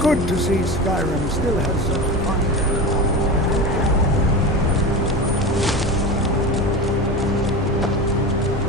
Good to see Skyrim still has such fun.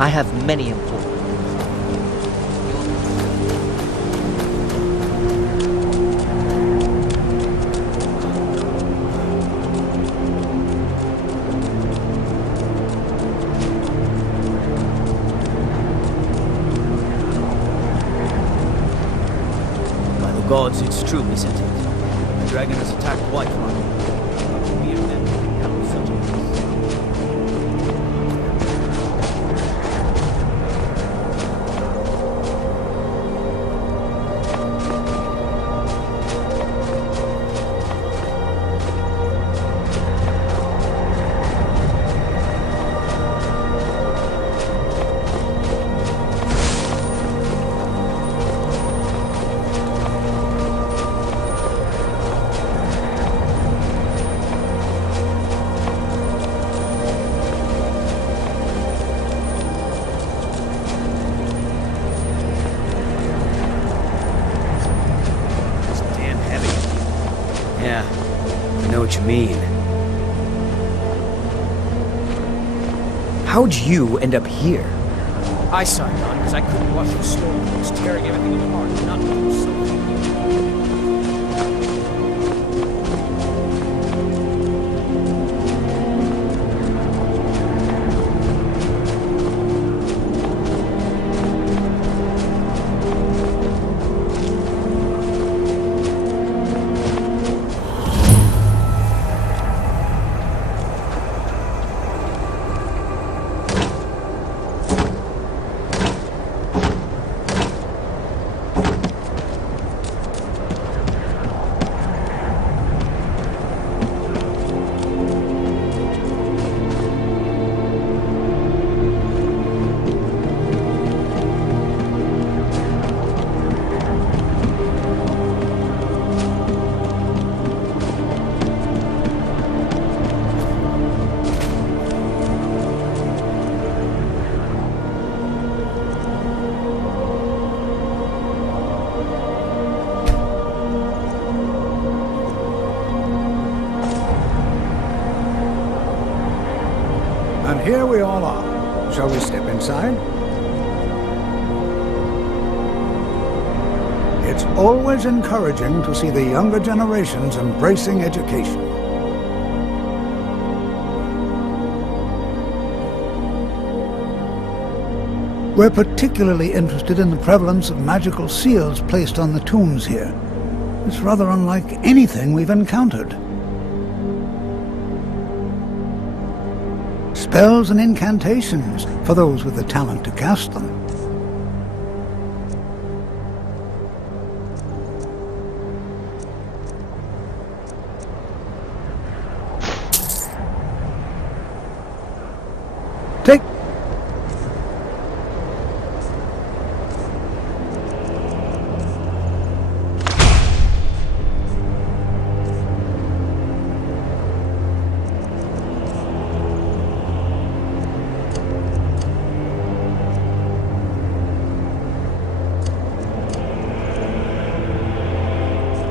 I have many important. By the gods, it's true, isn't it? The dragon has attacked Whiterun. How can mere men handle such a mess? Yeah, I know what you mean. How'd you end up here? I signed on because I couldn't watch the storm that was tearing everything apart and not do something. And here we all are. Shall we step inside? It's always encouraging to see the younger generations embracing education. We're particularly interested in the prevalence of magical seals placed on the tombs here. It's rather unlike anything we've encountered. Spells and incantations for those with the talent to cast them. Take...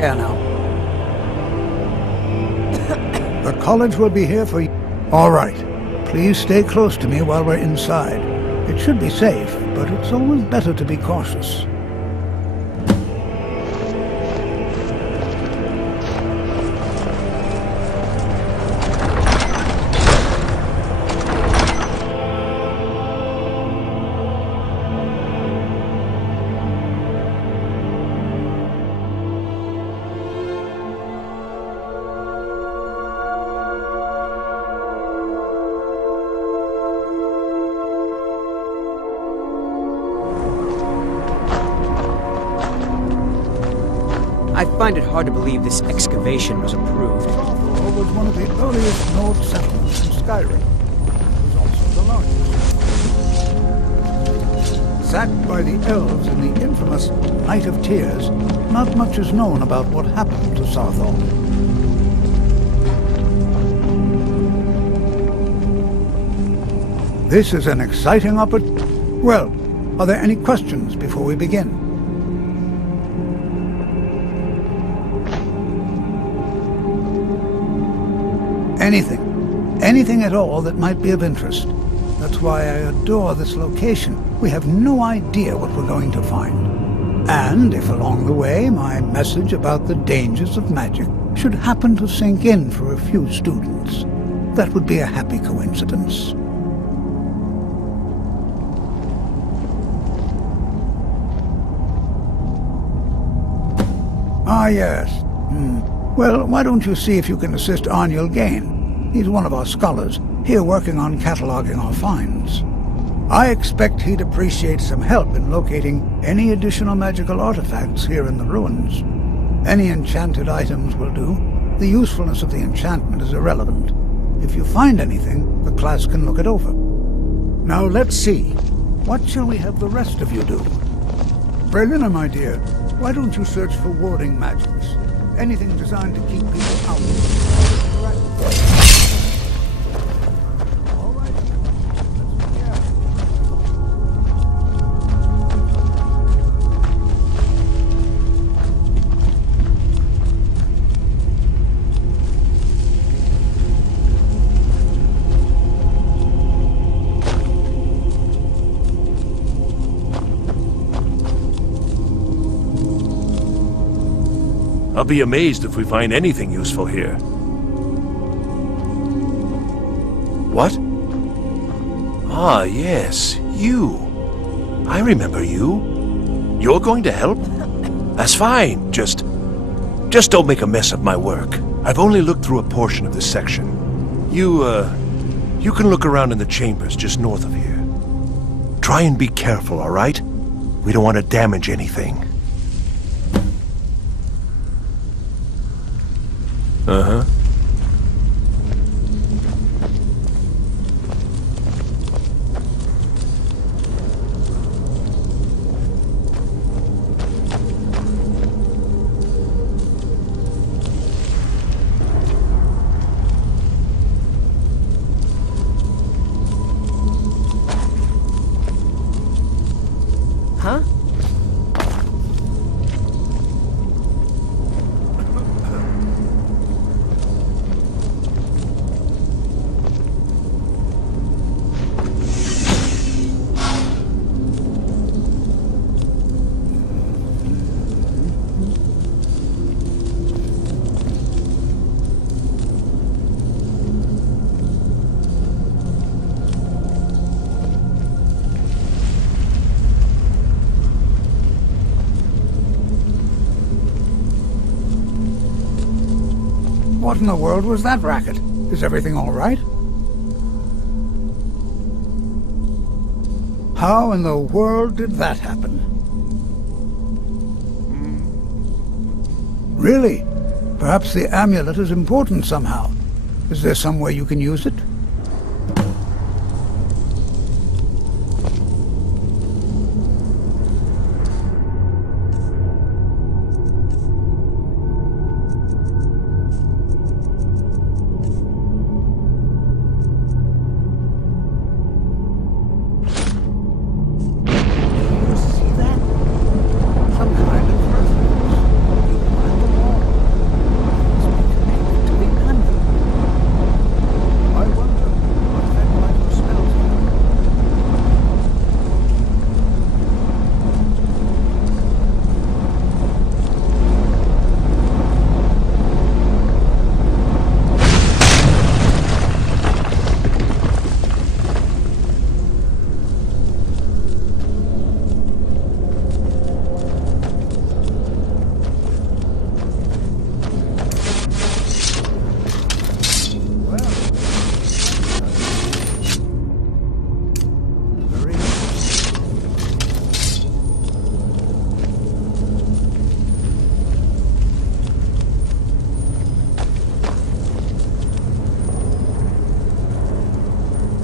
Yeah, now. The college will be here for you. All right. Please stay close to me while we're inside. It should be safe, but it's always better to be cautious. I find it hard to believe this excavation was approved. Saarthal was one of the earliest node settlements in Skyrim. It was also the largest. Sacked by the elves in the infamous Night of Tears, not much is known about what happened to Saarthal. This is an exciting opportunity. Well, are there any questions before we begin? Anything. Anything at all that might be of interest. That's why I adore this location. We have no idea what we're going to find. And if along the way my message about the dangers of magic should happen to sink in for a few students, that would be a happy coincidence. Ah, yes. Well, why don't you see if you can assist Arniel Gain? He's one of our scholars, here working on cataloging our finds. I expect he'd appreciate some help in locating any additional magical artifacts here in the ruins. Any enchanted items will do. The usefulness of the enchantment is irrelevant. If you find anything, the class can look it over. Now let's see. What shall we have the rest of you do? Brelina, my dear, why don't you search for warding magics? Anything designed to keep people out. All right. I'll be amazed if we find anything useful here. What? Ah, yes, you. I remember you. You're going to help? That's fine. Just don't make a mess of my work. I've only looked through a portion of this section. You can look around in the chambers just north of here. Try and be careful, all right? We don't want to damage anything. Uh-huh. Huh? What in the world was that racket? Is everything all right? How in the world did that happen? Really? Perhaps the amulet is important somehow. Is there some way you can use it?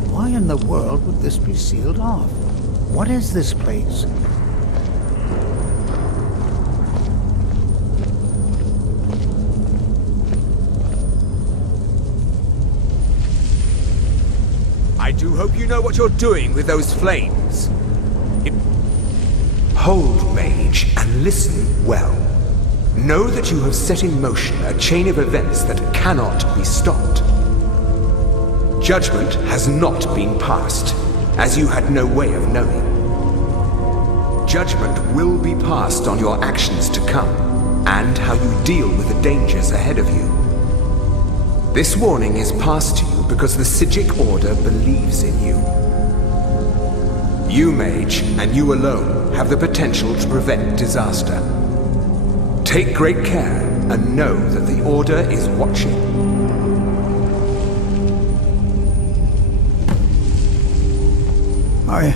Why in the world would this be sealed off? What is this place? I do hope you know what you're doing with those flames. Hold, Mage, and listen well. Know that you have set in motion a chain of events that cannot be stopped. Judgment has not been passed, as you had no way of knowing. Judgment will be passed on your actions to come, and how you deal with the dangers ahead of you. This warning is passed to you because the Psijic Order believes in you. You, Mage, and you alone, have the potential to prevent disaster. Take great care, and know that the Order is watching. I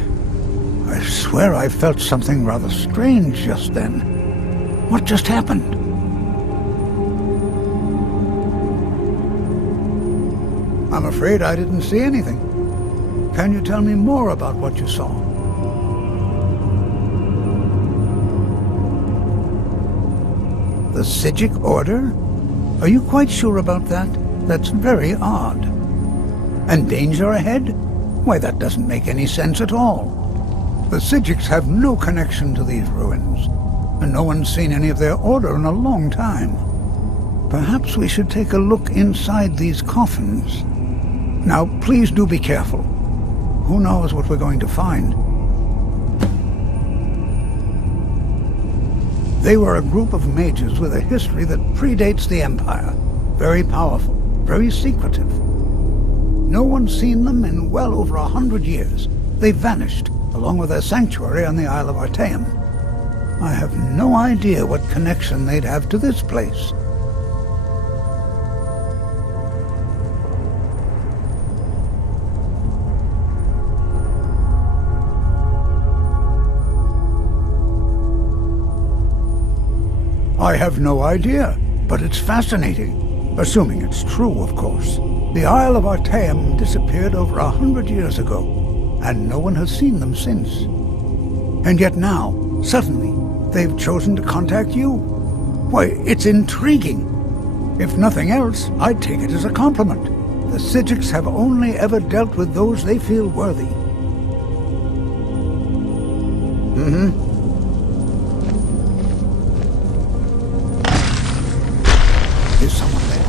swear I felt something rather strange just then. What just happened? I'm afraid I didn't see anything. Can you tell me more about what you saw? The Psijic Order? Are you quite sure about that? That's very odd. And danger ahead? Why, that doesn't make any sense at all. The Psijics have no connection to these ruins, and no one's seen any of their order in a long time. Perhaps we should take a look inside these coffins. Now, please do be careful. Who knows what we're going to find? They were a group of mages with a history that predates the Empire. Very powerful, very secretive. No one's seen them in well over 100 years. They vanished, along with their sanctuary on the Isle of Artaeum. I have no idea what connection they'd have to this place. I have no idea, but it's fascinating. Assuming it's true, of course. The Isle of Artaeum disappeared over 100 years ago, and no one has seen them since. And yet now, suddenly, they've chosen to contact you. Why, it's intriguing. If nothing else, I'd take it as a compliment. The Psijics have only ever dealt with those they feel worthy. Is someone there?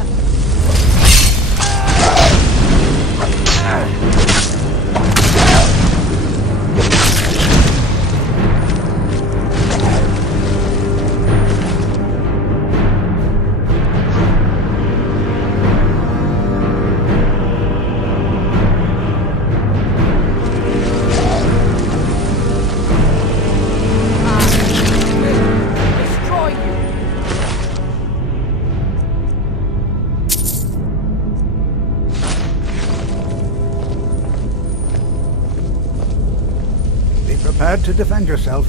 Prepared to defend yourself.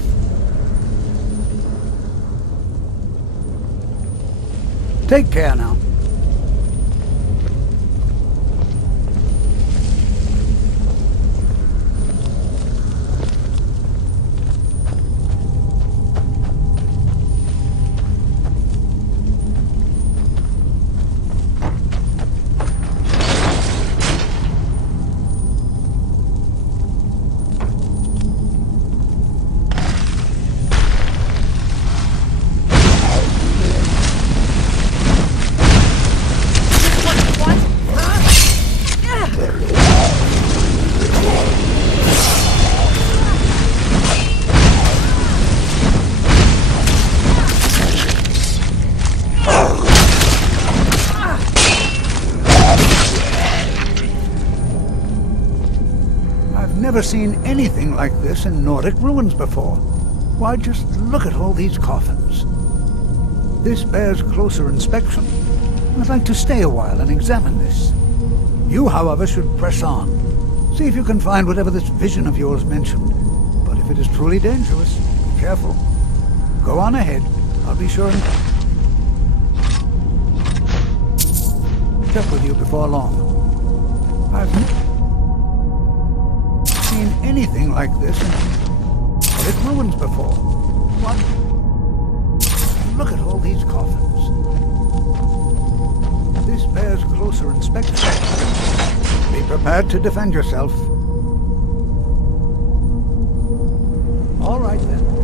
Take care now. Never seen anything like this in Nordic ruins before. Why, just look at all these coffins. This bears closer inspection. I'd like to stay a while and examine this. You, however, should press on. See if you can find whatever this vision of yours mentioned. But if it is truly dangerous, be careful. Go on ahead. I'll be sure and check with you before long. I've seen anything like this in Nordic ruins before. What? Look at all these coffins. This bears closer inspection. Be prepared to defend yourself. All right then.